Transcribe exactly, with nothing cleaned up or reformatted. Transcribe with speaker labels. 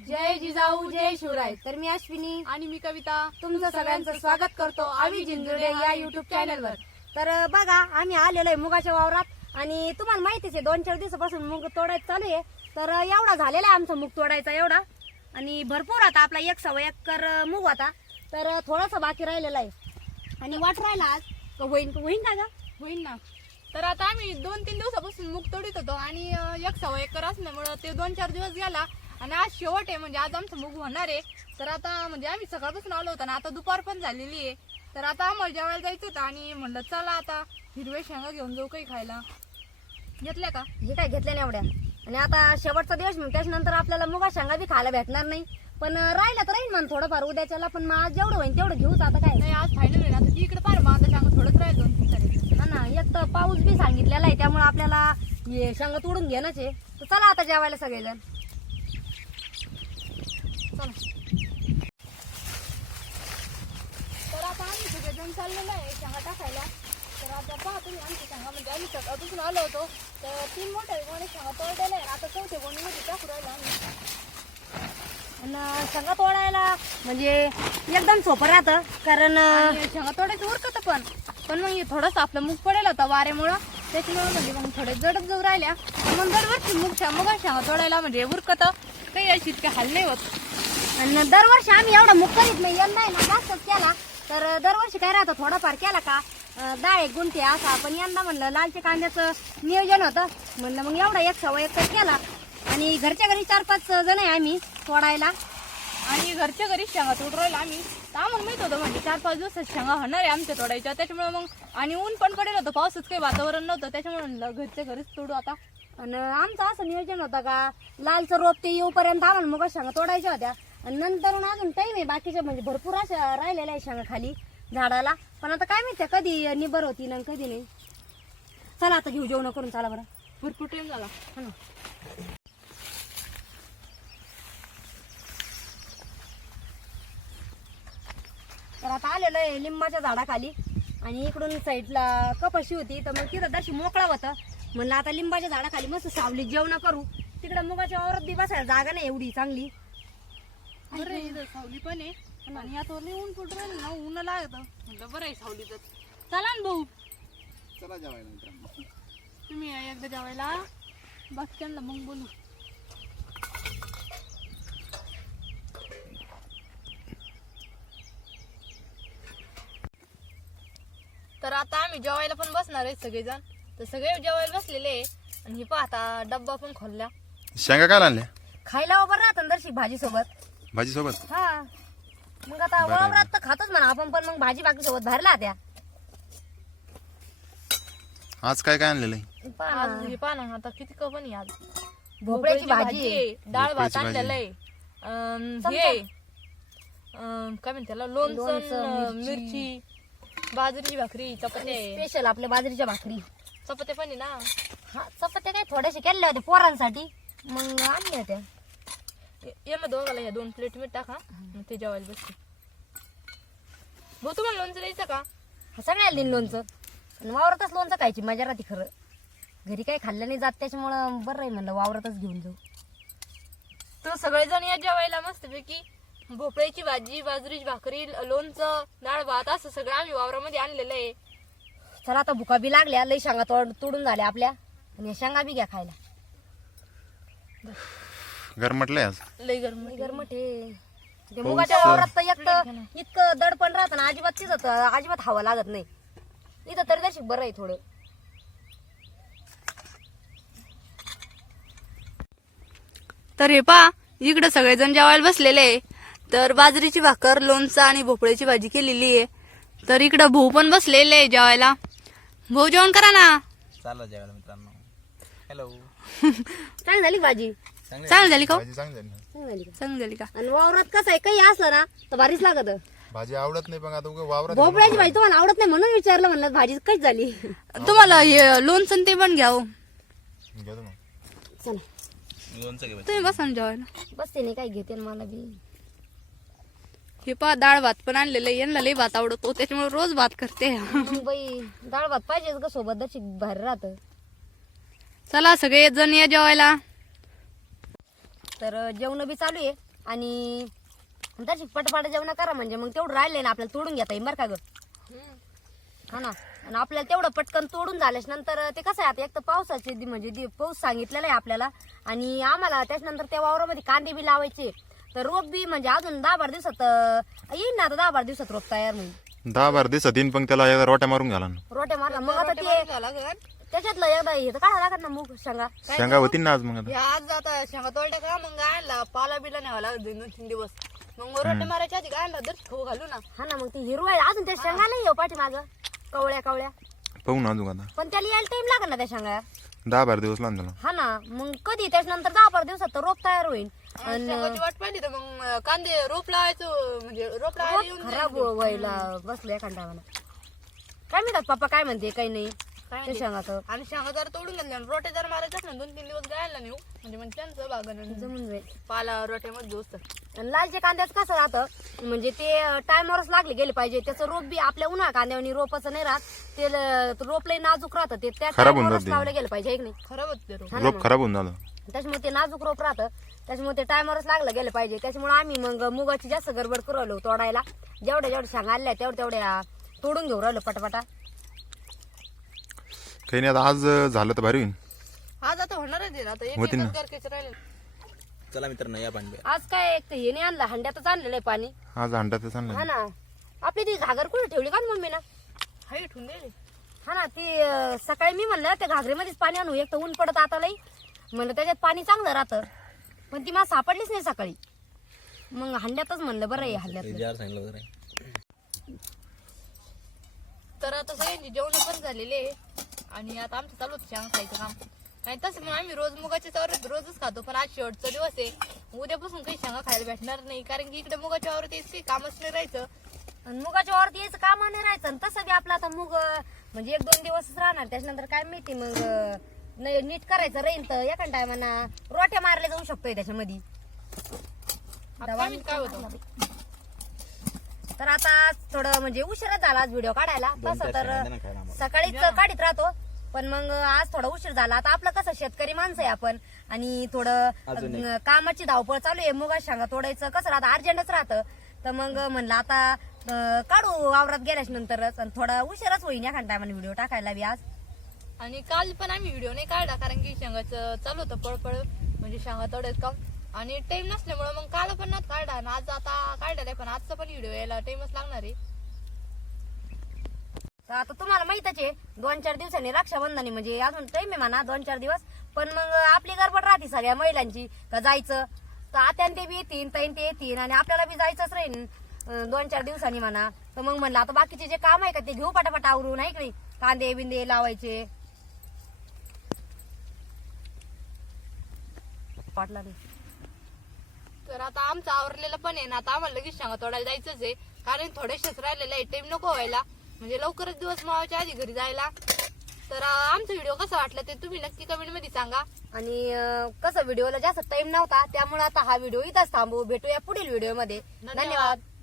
Speaker 1: जय जिजाऊ जय शिवराय. तर मी अश्विनी
Speaker 2: आणि मी कविता
Speaker 1: तुमचं सगळ्यांचं स्वागत करतो आम्ही जिंजुडे या युट्यूब चॅनलवर. तर बघा आम्ही आलेलो आहे मुगाच्या वावरात आणि तुम्हाला माहितीच आहे दोन चार दिवसापासून मूग तोडायचं चालू आहे. तर एवढा झालेला आहे आमचा मूग तोडायचा एवढा आणि भरपूर आता आपला एक सव्वा एकर मूग होता. तर थोडासा बाकी राहिलेला आहे आणि वाट राहिला आज होईन होईन का ग
Speaker 2: होईल ना. तर आता आम्ही दोन तीन दिवसापासून मूग तोडीत होतो आणि एक सव्वा एकर असल्यामुळं ते दोन चार दिवस गेला आणि आज शेवट आहे म्हणजे आज आमचं मूग होणार आहे. तर आता म्हणजे आम्ही सकाळपासून आलो होतो ना आता दुपार पण झालेली आहे. तर आता आम्हाला जेवायला जायचं होतं आणि म्हणलं चला आता हिरवे शेंगा घेऊन जाऊ काही खायला. घेतल्या का?
Speaker 1: हे काय घेतल्या नाही एवढ्या आणि आता शेवटचा दिवस मग त्याच्यानंतर आपल्याला मुगा शेंगा बी खायला भेटणार नाही. पण राहिलं तर राहील म्हणून थोडंफार उद्याच्याला पण मग आज जेवढं होईल तेवढं घेऊच. आता काय
Speaker 2: नाही आज फायनल आहे ना. आता इकडे पार मग आता शेंगा थोडंच राहील दोन तीन तारीख.
Speaker 1: हा ना. एक तर पाऊस बी सांगितलेला आहे त्यामुळे आपल्याला हे शेंगा तोडून घेणंच आहे. तर चला आता जेवायला सगळेजण.
Speaker 2: चला. तर आता आम्ही सगळेजण चाललेलो आहे शेंगा टाकायला. तर आता पहा तुम्ही आमची शेंगा म्हणजे आम्ही सकाळपासून आलो होतो तर तीन मोठे गोणे शेंगा तोडलेले आहे. आता चौथे गोणीमध्ये टाकू राहिलो आम्ही.
Speaker 1: आणि शेंगा तोडायला म्हणजे एकदम सोपं राहतं कारण
Speaker 2: आणि शेंगा तोडायचं उरकत पण पण मग थोडंसं आपलं मूग पडेल होता वाऱ्यामुळं त्याच्यामुळे म्हणजे मग थोडे जडक जाऊ राहिल्या. मग दरवर्षी मूग मग शेंगा तोडायला म्हणजे उरकत काही अशी इतके हाल नाही होत.
Speaker 1: आणि दरवर्षी आम्ही एवढा मूग करीत नाही. यंदा आहे ना जास्तच केला. तर दरवर्षी काय राहतं थोडाफार केला का दहा एक गुंठे असा. पण यंदा म्हणलं लालच्या कांद्याचं नियोजन होतं म्हणलं मग एवढा एक सव्वा एकर केला आणि घरच्या घरी चार पाच जण आहे आम्ही तोडायला
Speaker 2: आणि घरच्या घरी शेंगा तोडू राहिला आम्ही. तर आम्हाला माहित होतं म्हणजे चार पाच दिवसात शेंगा होणार आहे आमच्या तोडायच्या. त्याच्यामुळे मग आणि ऊन पण पडेल होतं पावसाचं काही वातावरण नव्हतं त्याच्यामुळे म्हणलं घरच्या घरीच तोडू आता.
Speaker 1: आणि आमचं असं नियोजन होतं का लालचं रोप ते येऊपर्यंत आम्हाला मुगा शेंगा तोडायच्या होत्या आणि नंतर अजून टाईम आहे बाकीच्या म्हणजे भरपूर अशा राहिलेल्या आहे शेंगा खाली झाडाला. पण आता काय माहिती कधी निबर होती ना कधी नाही. चला आता घेऊ जेवण करून. चला बरं
Speaker 2: भरपूर टाइम झाला.
Speaker 1: हा ना. तर आता आलेलो आहे लिंबाच्या झाडाखाली आणि इकडून साईडला कपाशी होती तर मग तिथं दर्शी मोकळा होता. म्हणलं आता लिंबाच्या झाडाखाली मस्त सावली जेवण करू. तिकडे मुगाच्या वावरात बी बसायला जागा नाही एवढी चांगली.
Speaker 2: बरं इथं सावली पण आहे आणि यात लय ऊन पडून राहिलं ना ऊन लागतं म्हटलं बरं आहे सावली तर. चला ना भाऊ
Speaker 3: चला जेवायला मित्रांनो.
Speaker 2: तुम्ही या एकदा जेवायला बाकीच्यांना मग बोलू. तर आता आम्ही जेवायला पण बसणार आहे सगळेजण. तर सगळे जेवायला बसलेले आहे आणि हे पाहता डब्बा पण खोलला.
Speaker 3: शेंगा काय आणल्या
Speaker 1: खायला वगैरे राहतं दर्शी भाजी सोबत.
Speaker 3: भाजी सोबत.
Speaker 1: हा मग आता वावरात तर खातोच म्हणा आपण पण मग भाजी बाकी सोबत भरला त्या.
Speaker 3: आज काय काय आणलेलं आहे?
Speaker 2: आज हे पाहा ना आता किती कपन आहे आज.
Speaker 1: भोपळ्याची भाजी आहे.
Speaker 2: डाळ भात
Speaker 3: भोपळ्याची भाजी.
Speaker 2: आणलेलं आहे. अं, हे अं, काय म्हणते त्याला लोणचं
Speaker 1: लोणचं,
Speaker 2: अं, मिरची बाजरीची भाकरी चपात्या आहे.
Speaker 1: स्पेशल आपल्या बाजरीच्या भाकरी.
Speaker 2: चपात्या पण आहे ना.
Speaker 1: हा चपात्या काय थोड्याशा केल्या होत्या पोरांसाठी मग आणल्या होत्या.
Speaker 2: ये मग दोघाला या दोन प्लेट मीठ टाका मग ते जेवायला बसते. भाऊ तुम्हाला लोणचं द्यायचं का?
Speaker 1: हा सगळ्याला दिन लोणचं आणि वावरातच लोणचं खायची मजा राहते खरं. घरी काही खाल्लं नाही जात त्याच्यामुळं बरं आहे म्हणलं वावरातच घेऊन जाऊ.
Speaker 2: तर सगळेजण या जेवायला मस्तपैकी भोपळ्याची भाजी बाजरीची भाकरी लोणचं डाळ भात असं सगळं आम्ही वावरामध्ये आणलेलं आहे.
Speaker 1: चला आता भुका बी लागल्या लई शेंगा तोड तोडून झाल्या आपल्या आणि शेंगा बी घ्या खायला.
Speaker 3: गरमटलंय आज.
Speaker 2: लई गरम
Speaker 1: गरमट आहे. ते मुगाच्या वावरात तर एक तर इतकं दडपण राहतं ना अजिबात तिथं अजिबात हवा लागत नाही. इथं तरी तशी बरं आहे थोडं.
Speaker 2: तर हे पा इकडे सगळेजण जेवायला बसलेले आहे. तर बाजरीची भाकर लोणचं आणि भोपळ्याची भाजी केलेली आहे. तर इकडं भाऊ पण बसलेले आहे जेवायला. भाऊ जेवण करा ना.
Speaker 4: चाललं जेवायला मित्रांनो. हॅलो.
Speaker 1: चांगली झाली भाजी.
Speaker 2: चांगली झाली का?
Speaker 3: भाजी चांगली झाली ना.
Speaker 1: चांगली झाली का?
Speaker 2: चांगली झाली का?
Speaker 1: आणि वावरात कसं आहे काही असलं ना तर भारीच लागत.
Speaker 3: भाजी आवडत नाही पण आता उगा वावरात
Speaker 1: भोपळ्याची भाजी तुम्हाला आवडत नाही म्हणून विचारलं म्हणलं भाजी कशी झाली.
Speaker 2: तुम्हाला हे लोणचं ते पण घ्या हो.
Speaker 3: घेतो मग.
Speaker 1: चला
Speaker 4: लोणचं घे.
Speaker 2: तुम्ही बसा ना जेवायला.
Speaker 1: बसते नाही काय घेते मला बी.
Speaker 2: हे पा डाळ भात पण आणलेलं आहे. यांना लई भात आवडतो त्याच्यामुळे रोज भात करते.
Speaker 1: मग बाई डाळ भात पाहिजेच का सोबत दर्शी भारी राहत.
Speaker 2: चला सगळे जण या जेवायला.
Speaker 1: तर जेवण बी चालू आहे आणि तशी पटपाट जेवण करा म्हणजे मग तेवढं राहिले ना आपल्याला तोडून घेता येईल बरं का ग. हा ना. आणि आपल्याला तेवढं पटकन तोडून झाल्याच नंतर ते कसं आहे आता एक तर पावसाचे दि- म्हणजे दि- पाऊस सांगितलेला आहे आपल्याला आणि आम्हाला त्याच्यानंतर त्या वावरामध्ये कांदे बी लावायचे तर रोप बी म्हणजे अजून दहा बारा दिवसात अं, येईल ना आता दहा बारा दिवसात रोप तयार होईल.
Speaker 3: दहा बारा दिवसात येईन पण त्याला एकदा रोट्या मारून घाला ना.
Speaker 1: रोटे मारला मग आता
Speaker 2: रोटे
Speaker 1: ते
Speaker 2: मारून झाला गं.
Speaker 1: त्याच्यातलं एकदा हे तर काढावं लागत ना मूग शेंगा.
Speaker 3: शेंगा होती ना आज मग आता.
Speaker 2: ह्या आज आता शेंगा तोडल्या का मग गायला पाला बिला न्यावा लागत दोन दोन तीन दिवस मग रोटे मारायच्या आधी गायला दर खाऊ घालू ना.
Speaker 1: हा ना मग ती हिरवा आहे अजून त्या शेंगा नाही येऊ पाठीमागं कवळ्या कवळ्या
Speaker 3: पाहू ना अजून आता.
Speaker 1: पण त्याला यायला टाइम लागेल ना त्या शेंगा.
Speaker 3: दहा बारा दिवस लागून त्याला.
Speaker 1: हा ना मग कधी त्याच्यानंतर दहा बारा दिवसात तर रोप तयार होईल.
Speaker 2: आणि शेंगाची वाट पाहिली तर मग कांदे रोप लावायचं म्हणजे रोप लावायला येऊन जाईल.
Speaker 1: खराब व्हायला बसलो एखाद्या मला काय म्हणतात पप्पा काय म्हणते काही नाही
Speaker 2: काय
Speaker 1: ते
Speaker 2: नाही.
Speaker 1: शेंगाचं
Speaker 2: आणि शेंगा जर तोडून घेतल्या आणि रोटे जर मारायचे असले ना दोन तीन दिवस गायला नेऊ म्हणजे मग त्यांचं बागन
Speaker 1: जमून जाईल.
Speaker 2: पाला रोट्यामध्ये दोस्त
Speaker 1: आणि लालच्या कांद्याचं कसं राहतं म्हणजे ते टायमावरच लागले गेले पाहिजे त्याचं रोप बी आपल्या उन्हाळा कांद्यावर रोपाचं नाही राहत ते ल- रोप लई नाजूक राहतं ते त्या
Speaker 3: खराब होऊन
Speaker 1: टायमावरच
Speaker 3: जाते.
Speaker 1: लावले गेलं पाहिजे है की नाही.
Speaker 2: खराब होत ते रोप.
Speaker 1: हा ना
Speaker 3: रोप
Speaker 1: मग.
Speaker 3: खराब होऊन झालं.
Speaker 1: त्याच्यामुळे ते नाजूक रोप राहतं त्याच्यामुळे ते टायमावरच लागलं गेलं पाहिजे त्याच्यामुळे आम्ही मग मुगाची जास्त गडबड करू राहिलो तोडायला जेवढ्या जेवढ्या शेंगा आल्या तेवढ्या तेवढ्या तोडून घेऊ राहिलो पटापटा.
Speaker 3: काही नाही आता आज झालं तर भारी होईल.
Speaker 2: आज आता होणारच आहे ना आता एक
Speaker 3: होतील ना.
Speaker 2: एकच गरकेचं राहिले.
Speaker 4: चला मित्रांनो या पाणी
Speaker 1: आज काय एक हे नाही आणलं हंड्यातच आणलेलं आहे पाणी.
Speaker 3: आज अंड्याचं
Speaker 1: हा
Speaker 3: चांगलं.
Speaker 1: ना आपली ती घागर कुठे ठेवली का मम्मी ना.
Speaker 2: हाईट होऊन दिली.
Speaker 1: हा ना ती अं, सकाळी मी म्हणलं त्या घागरीमध्येच पाणी आणू एक तर ऊन पडत आता लई म्हणलं त्याच्यात पाणी चांगलं राहतं पण ती मला सापडलीच नाही सकाळी मग हंड्यातच म्हणलं बरं आहे हंड्यात.
Speaker 4: जार सांगितलं वगैरे.
Speaker 2: तर आता सगळ्यांची जेवण पण झालेले आहे आणि आता आमचं चालू होतं शेंगा खायचं काम आणि तसं मग आम्ही रोज मुगाच्या चवरात रोजच खातो पण आज शेवटचा दिवस आहे उद्यापासून काही शेंगा खायला भेटणार नाही कारण की इकडे मुगाच्या वावरात यायचं काही कामच नाही राहायचं.
Speaker 1: आणि मुगाच्या वरती यायचं काम नाही राहायचं आणि तसं बी आपलं आता मुग अं, म्हणजे एक दोन दिवसच राहणार त्याच्यानंतर काय माहिती मग अं, नाही नीट करायचं राहील तर एका टायमाना रोट्या मारल्या जाऊ शकतोय त्याच्यामध्ये.
Speaker 2: आता काय माहित काय होतं.
Speaker 1: तर आता थोडं म्हणजे उशीरच झाला आज व्हिडिओ काढायला
Speaker 4: दोन
Speaker 1: तसं
Speaker 4: चार
Speaker 1: तर
Speaker 4: शेंगा द्या ना खायला आम्हाला.
Speaker 1: सकाळीच काढीत राहतो पण मग आज थोडा उशीर झाला आता आपलं कसं शेतकरी माणसं आहे आपण आणि थोडं
Speaker 4: अजून एक.
Speaker 1: अं, कामाची धावपळ चालू आहे मुगा शेंगा तोडायचं कसं राहतं अर्जंटच राहतं तर मग म्हणलं आता अं, काढू वावरात गेल्याच नंतरच आणि थोडा उशीरच होईल एखाद्या टायमाने व्हिडिओ टाकायला बी आज.
Speaker 2: आणि काल पण आम्ही व्हिडिओ नाही काढला कारण की शेंगाचं चालू होतं पळपळ म्हणजे शेंगा तोडायचं काम आणि टाइम नसल्यामुळे मग काल पण नव्हतं काढला आणि आज आता काढलेला आहे पण आजचा पण व्हिडिओ यायला टाइमच लागणार आहे.
Speaker 1: तर आता तुम्हाला माहितच आहे दोन चार दिवसांनी रक्षाबंधन म्हणजे अजून टाइम आहे म्हणा दोन चार दिवस पण मग आपली गडबड राहते सगळ्या महिलांची का जायचं तर आत्यान ते बी येतील ताईन ते येतील आणि आपल्याला बी जायचंच राहील अं, दोन चार दिवसांनी म्हणा तर मग म्हणलं आता बाकीचे जे काम आहे का ते घेऊ पटापट आवरून आहे की नाही कांदे बिंदे लावायचे वाटला नाही.
Speaker 2: तर आता आमचं आवरलेलं पण आहे ना आता आम्हाला लगेच शेंगा तोडायला जायचंच आहे कारण थोडेसेच राहिलेलं आहे टाइम नको व्हायला म्हणजे लवकरच दिवस मावायच्या आधी घरी जायला. तर अं, आमचा व्हिडिओ कसा वाटला ते तुम्ही नक्की कमेंट मध्ये सांगा.
Speaker 1: आणि अं, कसं व्हिडिओला जास्त टाइम नव्हता त्यामुळे आता हा व्हिडिओ इथंच थांबू भेटूया पुढील व्हिडिओ मध्ये.
Speaker 2: धन्यवाद.
Speaker 1: धन्यवाद.